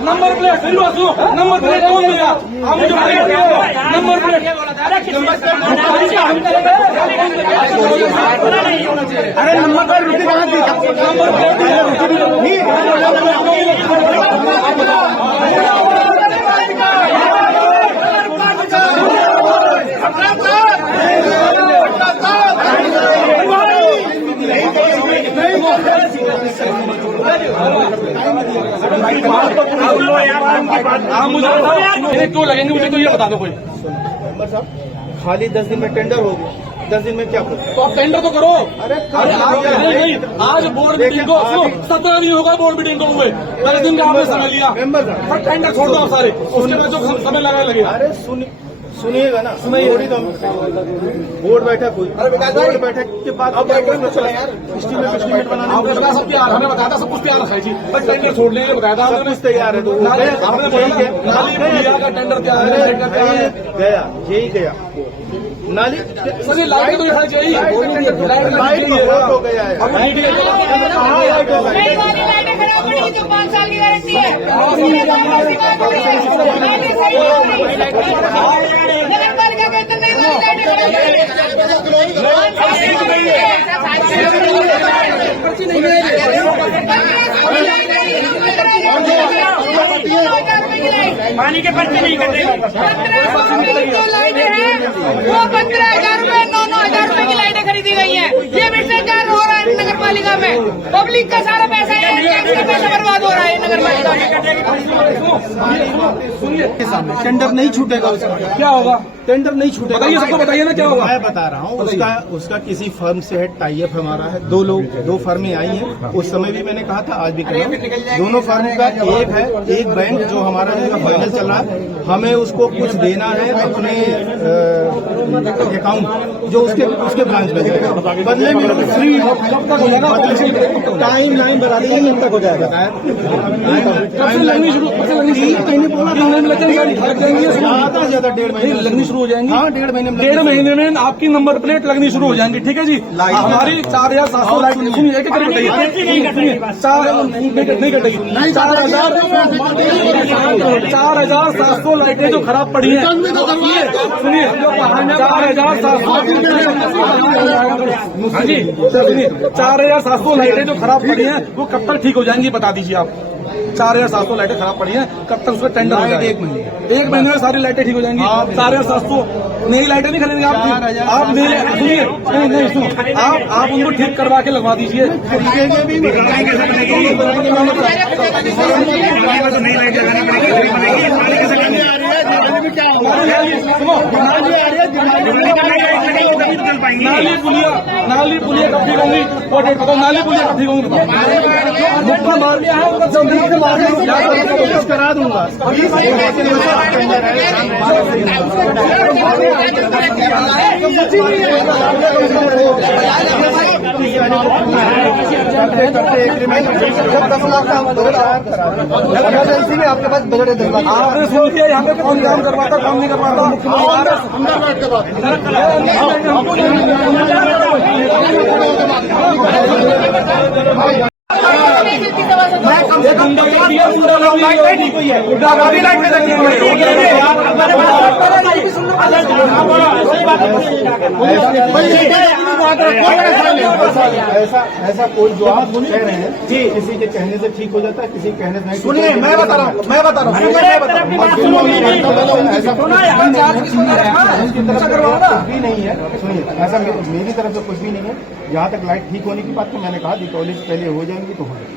Number plate number plate कौन दिया? Number plate अरे नंबर प्लेट रुपये कहाँ दी? क्यों लगेंगे मुझे तो ये बता दो कोई। मेंबर साहब खाली 10 दिन में टेंडर हो गया, 10 दिन में क्या करो? तो आप टेंडर तो करो। अरे नहीं, आज बोर्ड मीटिंग को 17 दिन होगा बोर्ड मीटिंग को हुए, 10 दिन का आपने समय लिया। मेंबर साहब टेंडर छोड़ दो आप सारे, उसके बाद जो समय लगेगा। अरे सुनिएगा ना, सुनिए तो बोर्ड बैठक हुई, बोर्ड बैठक के बाद एस्टीमेट बनाने आपने बताया सब तैयार, हमें बताया था सब कुछ तैयार रखा जी, बस टेंडर छोड़ लेंगे बताया था सब कुछ तैयार है। तो आपने का टेंडर क्या है? गया यही गया नाली सभी लाइट तो दिखाई चाहिए, लाइट हो गया है। जो 5 साल की गारंटी है नगर पालिका के अंदर नहीं पानी के पर्चे नहीं कटे। 15,000 लाइटें हैं वो 15,000 रुपए 9,000 रुपए की लाइटें खरीदी गई हैं। ये भ्रष्टाचार हो रहा है नगर पालिका में, पब्लिक का सारा पैसा है, टैक्स का पैसा बर्बाद हो रहा है नगर पालिका में। सुनिए टेंडर नहीं छूटेगा, उसका क्या होगा? टेंडर नहीं छूटेगा। बताइए, सबको बताइए ना क्या होगा। मैं बता रहा हूँ, उसका किसी फर्म से है टाई अप हमारा है। दो फर्में आई हैं, उस समय भी मैंने कहा था, आज भी कहा, दोनों फर्म का एक है, एक बैंक जो हमारा फाइनल चल रहा है, हमें उसको कुछ देना है अपने अकाउंट जो उसके ब्रांच में बदले में फ्री टाइम लाइन बढ़ा देंगे, कब तक हो जाएगा? ज्यादा 1.5 महीने लगनी शुरू हो जाएंगी। हाँ 1.5 महीने में, 1.5 महीने में आपकी नंबर प्लेट लगनी शुरू हो जाएंगी। ठीक है जी, हमारी 4,700 लाइट सुनिए, एक नहीं कटेगी, 4,700 लाइटें जो खराब पड़ी हैं, सुनिए 4,700 लाइटें जो खराब पड़ी हैं वो कब तक ठीक हो जाएंगी बता दीजिए आप। 4,700 लाइटें खराब पड़ी हैं, कब तक उसमें टेंडर हो जाएगा? 1 महीने में सारी लाइटें ठीक हो जाएंगी। 4,700 नई लाइटें नहीं खरीदेंगे आप सुनिए, नहीं सुनो, आप उनको ठीक करवा के लगवा दीजिए। खरीदेंगे भी नाली पुलिया कब ठीक होंगी वो डेट बताओ। नाली पुलिया कब ठीक होंगी मुक्का मार लिया है, करा दूंगा। एमरजेंसी में आपके पास बजट है, आपने सुन लिया यहाँ पे कौन काम करवाता कौन नहीं करवाता। ऐसा कोई जो आप कह रहे हैं कि किसी के कहने से ठीक हो जाता है, किसी के कहने से नहीं। सुनिए मैं बता रहा हूँ ऐसा कुछ भी नहीं है। सुनिए ऐसा मेरी तरफ से कुछ भी नहीं है। जहाँ तक लाइट ठीक होने की बात तो मैंने कहा दीपावली से पहले हो जाएंगी तो हो जाएगी।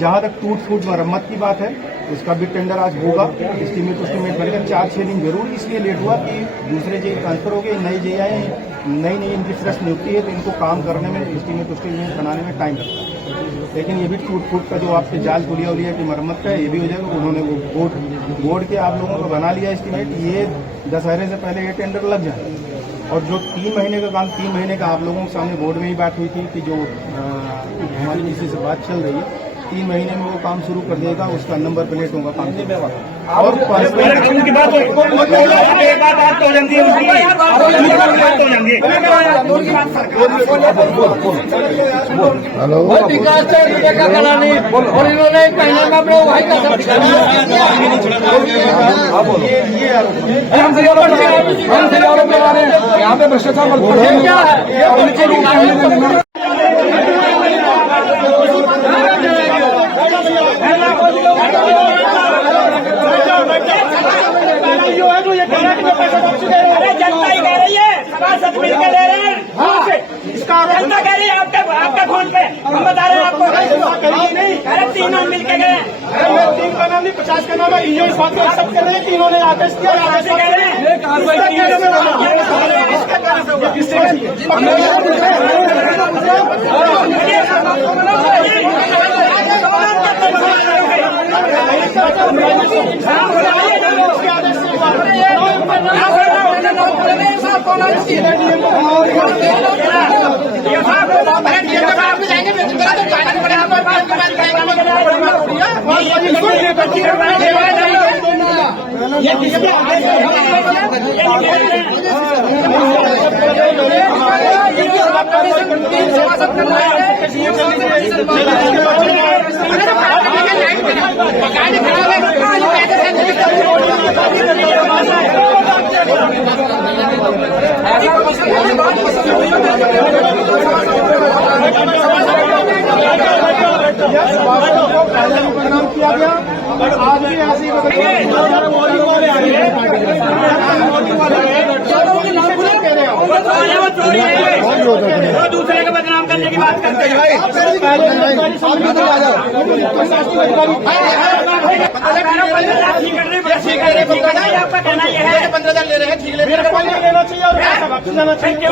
जहाँ तक टूट फूट मरम्मत की बात है उसका भी टेंडर आज होगा। एस्टीमेट बनेगा। 4-6 दिन जरूर इसलिए लेट हुआ कि दूसरे जे ट्रांसफर हो गए, नए जे आए, नई इनकी फ्रेश नियुक्ति है, तो इनको काम करने में एस्टीमेट बनाने में टाइम लगता है। लेकिन ये भी टूट फूट का जो आपके जाल पुलिया उलिया की मरम्मत का है, ये भी हो जाएगा। उन्होंने वो बोर्ड के आप लोगों को बना लिया एस्टीमेट, ये दशहरे से पहले ये टेंडर लग जाए। और जो 3 महीने का काम, 3 महीने का आप लोगों के सामने बोर्ड में ही बात हुई थी कि जो हमारी किसी से बात चल रही है, 3 महीने में वो काम शुरू कर देगा, उसका नंबर प्लेट होगा काम और और इन्होंने कहने में अपने भाई का यहाँ पे भ्रष्टाचार जनता ही कह रही है, सभासद मिल के ले रहे हैं। जनता कह रही है आपके फोन पे, हम बता रहे हैं आपको। अरे तीनों मिल के गए, 3 का नाम नहीं 50 का नाम है। ये इस बात को एक्सेप्ट कर रहे हैं कि इन्होंने आदेश दिया, आदेश कह रहे हैं। बदनाम किया गया और आज भी ऐसे ही वो दूसरे को बदनाम करने की बात करते हैं। आपका कहना यह है 15,000 ले रहे हैं, ठीक लेना चाहिए और जाना चाहिए।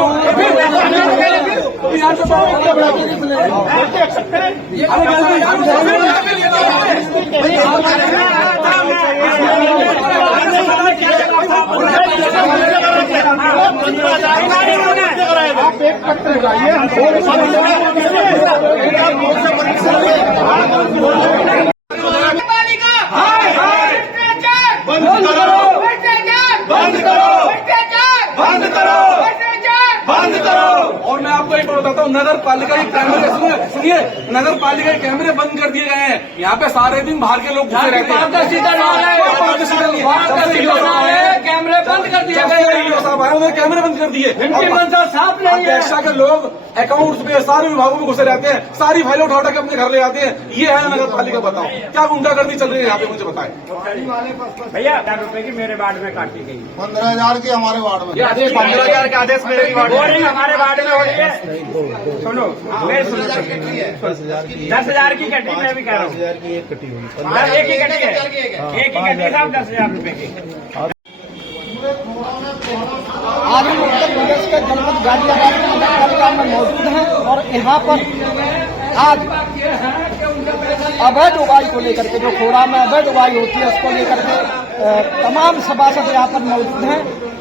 आप एक पत्र लगाइए। बंद करो, बंद करो, बंद करो, बंद करो। और मैं आपको एक बात बताता हूँ, नगर पालिका के कैमरे सुनिए, नगर पालिका के कैमरे बंद कर दिए गए हैं। यहाँ पे सारे दिन बाहर के लोग घुसे रहते हैं। कैमरे बंद कर दिए गए, साहब आए, उन्होंने कैमरे बंद कर दिए। इनकी मंशा साफ नहीं है। अध्यक्षा के लोग अकाउंट्स में सारे विभागों में घुसे रहते हैं, सारी फाइलें उठा के अपने घर ले आते हैं। ये है नगर पालिका। बताओ क्या गुंडागर्दी चल रही है यहाँ पे, मुझे बताएं। भैया 1000 रुपए की मेरे वार्ड में काटी गई, 15,000 की हमारे वार्ड में, 15,000 का आदेश मेरे वार्ड में हमारे वार्ड में हो रही है। सुनो, 10,000 की कटी, मैं भी कह रहा हूँ 10,000 की एक कटी हुई, एक ही कटी है, एक ही कटी साहब 10,000 रुपए की। आज हम उत्तर प्रदेश के जनपद गाजियाबाद के नगर पालिका में मौजूद हैं और यहाँ पर आज अवैध उगाई को लेकर के, जो खोड़ा में अवैध उगाई होती है उसको लेकर के तमाम सभासद यहाँ पर मौजूद हैं।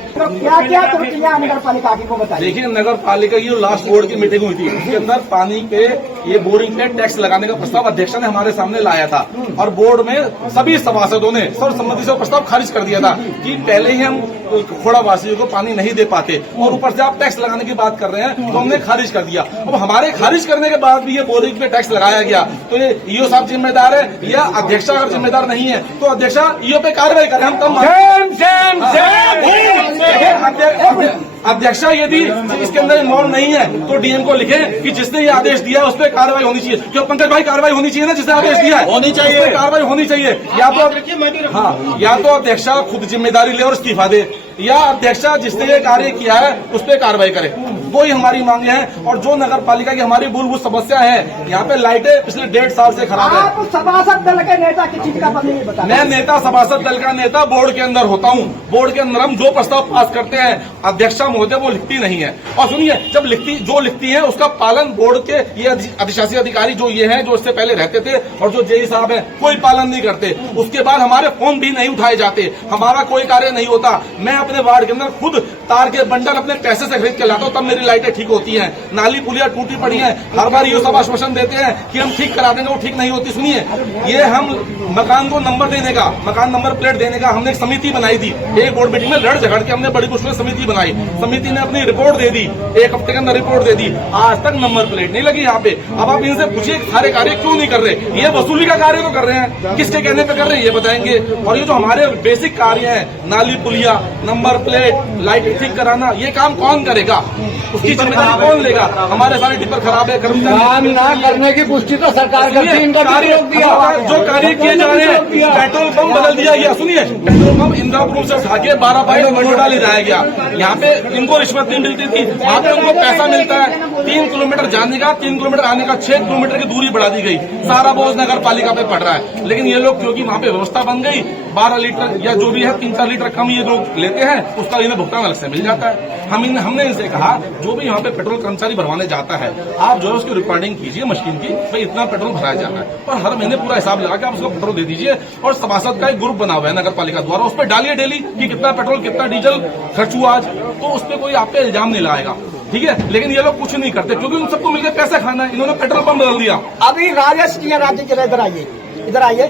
तो क्या क्या त्रुटियां नगर पालिका की को बताइए। देखिए, नगर पालिका की जो लास्ट बोर्ड की मीटिंग हुई थी, उसके अंदर पानी पे ये बोरिंग पे टैक्स लगाने का प्रस्ताव अध्यक्ष ने हमारे सामने लाया था और बोर्ड में सभी सभासदों ने सर्वसम्मति से प्रस्ताव खारिज कर दिया था कि पहले ही हम खोड़ा वासियों को पानी नहीं दे पाते और ऊपर से आप टैक्स लगाने की बात कर रहे हैं, तो हमने खारिज कर दिया। अब हमारे खारिज करने के बाद भी ये बोरिंग पे टैक्स लगाया गया, तो ये ईओ साहब जिम्मेदार है या अध्यक्षा अगर जिम्मेदार नहीं है तो अध्यक्षा ईओ पे कार्रवाई करें। हम कम अध्यक्षा यदि इसके अंदर इन्वॉल्व नहीं है तो डीएम को लिखे कि जिसने ये आदेश दिया है उस पर कार्रवाई होनी चाहिए। क्यों पंकज भाई, कार्रवाई होनी चाहिए ना, जिसने आदेश दिया है होनी चाहिए, कार्रवाई होनी चाहिए। या तो अध्यक्षा खुद जिम्मेदारी ले और इस्तीफा दे, या अध्यक्षा जिसने ये कार्य किया है उस पर कार्रवाई करे। वही हमारी मांगे हैं। और जो नगर पालिका की हमारी मूलभूत समस्या है, यहाँ पे लाइटें पिछले 1.5 साल से खराब है। आप सभासद दल के नेता की चीज का बदले बता। मैं नेता, सभासद दल का नेता बोर्ड के अंदर होता हूँ। बोर्ड के अंदर हम जो प्रस्ताव पास करते हैं अध्यक्षा महोदय वो लिखती नहीं है। और सुनिए, जब लिखती है उसका पालन बोर्ड के ये अधिशासी अधिकारी जो ये हैं, जो इससे पहले रहते थे और जो जेई साहब हैं, कोई पालन नहीं करते। उसके बाद हमारे फोन भी नहीं उठाए जाते, हमारा कोई कार्य नहीं होता। मैं अपने वार्ड के अंदर खुद तार के बंडल अपने पैसे से खरीद के लाता हूँ, तब मेरी लाइटें ठीक होती हैं। नाली पुलिया टूटी पड़ी हैं, हर बार ये सब आश्वासन देते हैं कि हम ठीक करा देंगे, वो ठीक नहीं होती। सुनिए, ये हम मकान को नंबर देने का, मकान नंबर प्लेट देने का हमने एक समिति बनाई थी। एक बोर्ड मीटिंग में लड़ झगड़ के हमने बड़ी मुश्किल समिति बनाई। समिति ने अपनी रिपोर्ट दे दी, 1 हफ्ते के अंदर रिपोर्ट दे दी। आज तक नंबर प्लेट नहीं लगी यहाँ पे। अब आप इनसे पूछिए सारे कार्य क्यों नहीं कर रहे। ये वसूली का कार्य तो कर रहे हैं, किसके कहने पे कर रहे हैं ये बताएंगे। और ये जो हमारे बेसिक कार्य हैं, नाली पुलिया, नंबर प्लेट, लाइट ठीक कराना, ये काम कौन करेगा, उसकी जिम्मेदारी कौन लेगा। हमारे सारे टिप्पर खराब है, कर्मचारी न करने की पुष्टि तो सरकार करती है। इनका कार्य जो कार्य किए जा रहे हैं, पेट्रोल पंप बदल दिया गया। सुनिए, पेट्रोल पंप इंदिरापुर से उठा के 12 पाइप मोड़ा ले जाया गया। यहाँ पे इनको रिश्वत नहीं मिलती थी, वहाँ पे उनको पैसा मिलता है। 3 किलोमीटर जाने का, 3 किलोमीटर आने का, 6 किलोमीटर की दूरी बढ़ा दी गई। सारा बोझ नगर पालिका पे पड़ रहा है। लेकिन ये लोग क्योंकि वहाँ पे व्यवस्था बन गई, 12 लीटर या जो भी है 3-4 लीटर कम ये लोग लेते हैं, उसका इन्हें भुगतान अलग से मिल जाता है। हमने इनसे कहा जो भी यहाँ पे पेट्रोल कर्मचारी भरवाने जाता है, आप जो है उसकी रिकॉर्डिंग कीजिए मशीन की, भाई इतना पेट्रोल भराया जाना है, और हर महीने पूरा हिसाब लगा के आप उसको पेट्रोल दे दीजिए। और सभासद का एक ग्रुप बना हुआ है नगर पालिका द्वारा, उस पर डालिए डेली कि कितना पेट्रोल कितना डीजल खर्च हुआ आज, तो उस पर कोई आप पे इल्जाम नहीं लगाएगा। ठीक है, लेकिन ये लोग कुछ नहीं करते क्योंकि उन सबको मिलकर पैसा खाना है। इन्होंने पेट्रोल पंप बदल दिया। अभी राजेश जी राज्य के इधर आइए।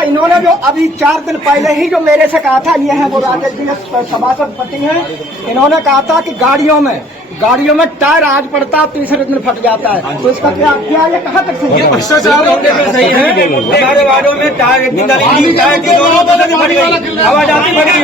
इन्होंने जो अभी 4 दिन पहले ही जो मेरे से कहा था, ये है वो राजेश जी सभासद पति हैं। इन्होंने कहा था कि गाड़ियों में टायर आज पड़ता, तीसरे दिन फट जाता है। तो इसका क्या ये कहाँ तक सही है? भ्रष्टाचार सही है। हमारे वार्डों में टायर एक दिन डाली, टायर की दोनों बदल फट गई, आवाज आती फट गई।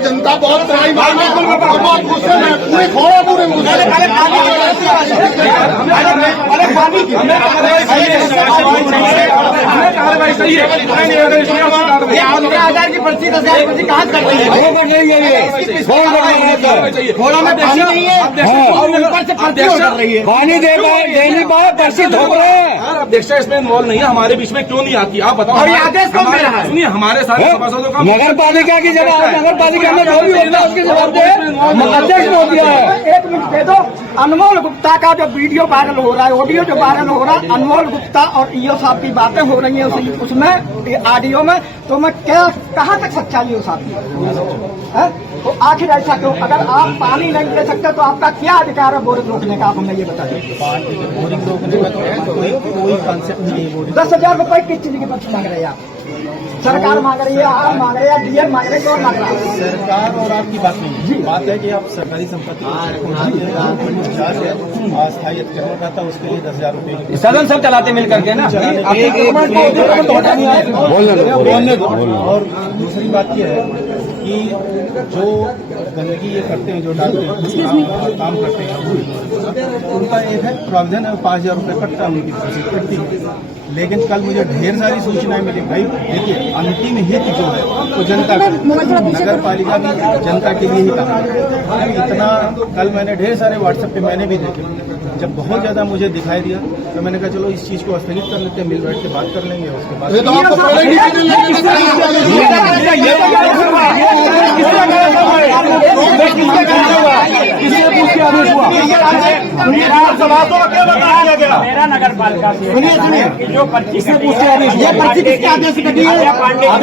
जनता बहुत बहुत गुस्से में पूरे खोड़ा पूरे कार्रवाई सही है। 15,000 की पर्ची 10,000 पर्ची कहाँ कर रही है? घोड़ा में पर्ची नहीं है, ऊपर से पर्ची कर रही है। पानी देनी पाए पर्ची धोक रहे हैं। अध्यक्षा इसमें इन्वॉल्व नहीं है, हमारे बीच में क्यों नहीं आती आप बताओ। और ये आदेश कौन दे रहा है? सुनिए, हमारे सारे सभासदों का नगर पालिका की जवाब, नगर पालिका में जो भी होता है उसकी जवाब दे। अध्यक्ष ने दिया है। 1 मिनट दे दो। अनमोल गुप्ता का जो वीडियो वायरल हो रहा है, ऑडियो जो वायरल हो रहा है, अनमोल गुप्ता और ईओ साहब की बातें हो रही है उसमें ऑडियो में, तो मैं क्या कहाँ तक सच्चाई है उस आदमी है? तो आखिर ऐसा क्यों? अगर आप पानी नहीं दे सकते तो आपका क्या अधिकार है बोरिंग रोकने का? आप हमें ये बताइए। बोरिंग रोकने का कोई कॉन्सेप्ट नहीं है। 10,000 रुपए किस चीज की पर्ची मांग रहे हैं आप? सरकार मांग रही है, आप मांग रहे हैं, डीएम मांग रहे हैं, कौन मांग रहा है? सरकार और आपकी बात नहीं है। बात है कि आप सरकारी संपत्ति अस्थायी अतिक्रमण का था, उसके लिए 10,000 रुपए सदन सब चलाते मिल करके ना। और दूसरी बात यह है कि जो गंदगी ये करते हैं, जो डालते हैं, काम करते हैं, उनका एक है प्रावधान है, 5,000 रुपये कटता है उनकी फीस कटती है। लेकिन कल मुझे ढेर सारी सूचनाएं मिली। भाई देखिए, अंतिम हित जो है वो जनता का, नगर पालिका भी जनता के लिए ही काम है। इतना कल मैंने ढेर सारे व्हाट्सएप पे मैंने भी देखे। जब बहुत ज्यादा मुझे दिखाई दिया तो मैंने कहा चलो इस चीज को स्थगित कर लेते हैं, मिल बैठ के बात कर लेंगे। उसके बाद मेरा नगर पालिका से जो पर्ची ये पर्ची किसके आदेश से कटी है?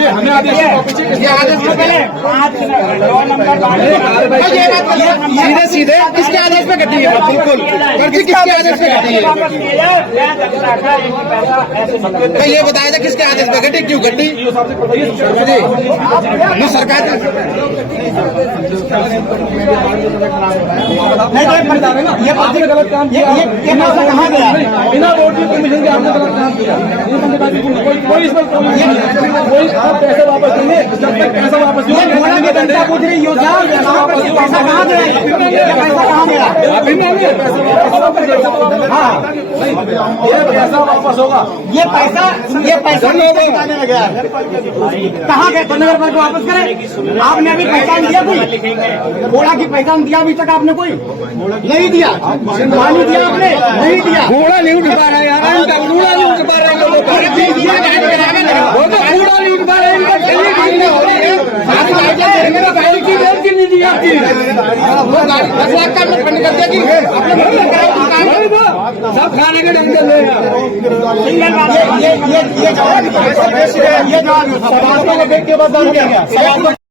हमें आदेश सीधे किसके आदेश पे कटी है? बिल्कुल पर्ची किसके आदेश पे कटी है? तो ये बताया था किसके आदेश पे कटी, क्यों कटी? नहीं सरकार ये आपने गलत काम किया, कहाँ गया बिना वोट की परमिशन के आपने गलत काम किया। कोई इस पर कोई आप पैसे वापस देंगे जब तक पैसा वापस पूछ रही योजना पैसा कहाँ गया, पैसा कहाँ गया? हाँ ये पैसा वापस होगा, ये पैसा बताने लगे यार। कहाँ गए? नगर पालिका को वापस करें। आपने अभी पहचान दिया कोई? घोड़ा की पहचान दिया अभी तक आपने कोई? नहीं दिया, पानी दिया आपने? नहीं दिया। घोड़ा नहीं उठ पा रहा है यार, घोड़ा नहीं उठ पा रहे हैं, वो तो घोड़ा नहीं उठ पा रहे हैं। सब खाने के ढंग से